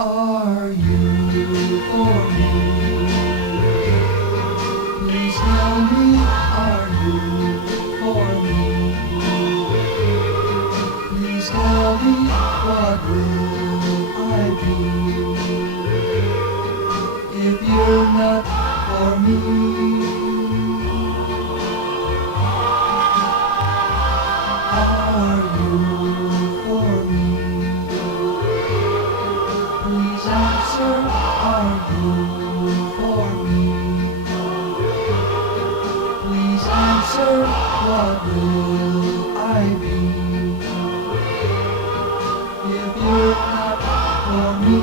Are you for me? Please tell me, are you for me? Please tell me, what will I be if you're not for me? Are you for me? Please answer, are you for me? Please answer, what will I be if you're not for me?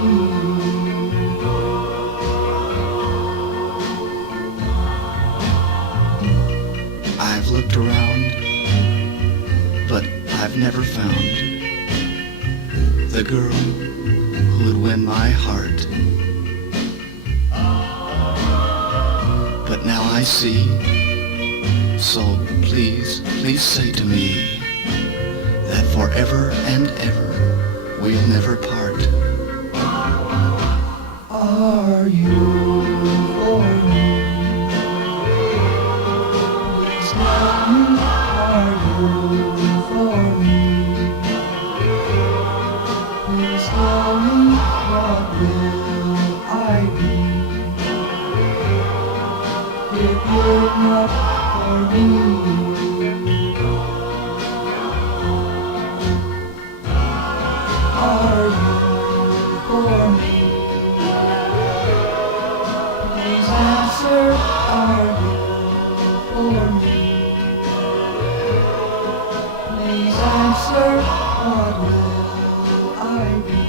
I've looked around, but I've never found the girl who would win my heart. But now I see, so please, please say to me that forever and ever we'll never part. Are you for me? Please tell me, are you for me? Please tell me, what will I be if you're not for me? Are you for me? Please answer, are you for me? Please answer, what will I be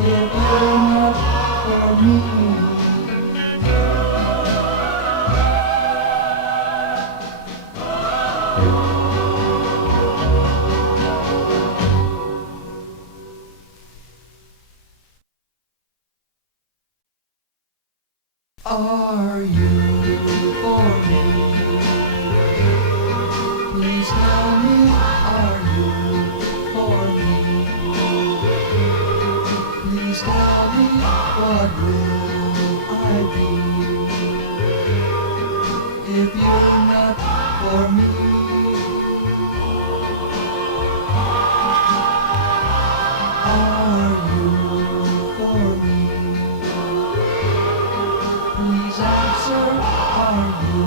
if you're not for me? Are you for me? Please tell me, are you for me? Please tell me, what will I be if you're not for me? Are you for me? Please answer, are you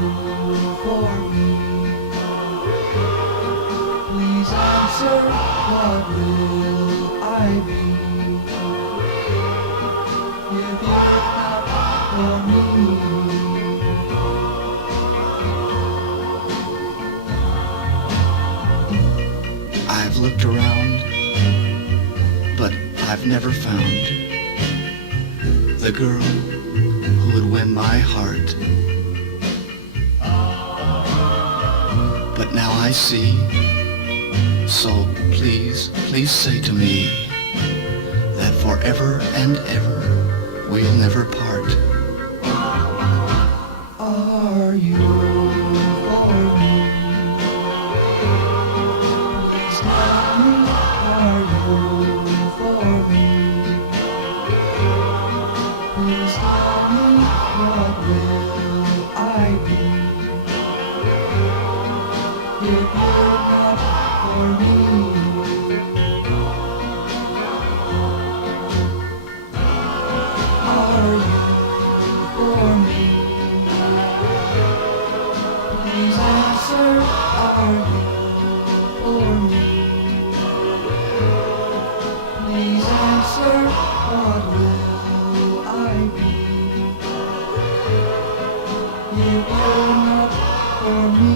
for me? Please answer, what will I be if you're not for me? I've looked around, but I've never found the girl who would win my heart. But now I see, so please, please say to me that forever and ever we'll never part. Are you for me? Please tell me, are you for me? Please tell me, what will I be if you're not for me? Are you for me? Please answer, are you for me? Please answer, what will I be if you're not for me?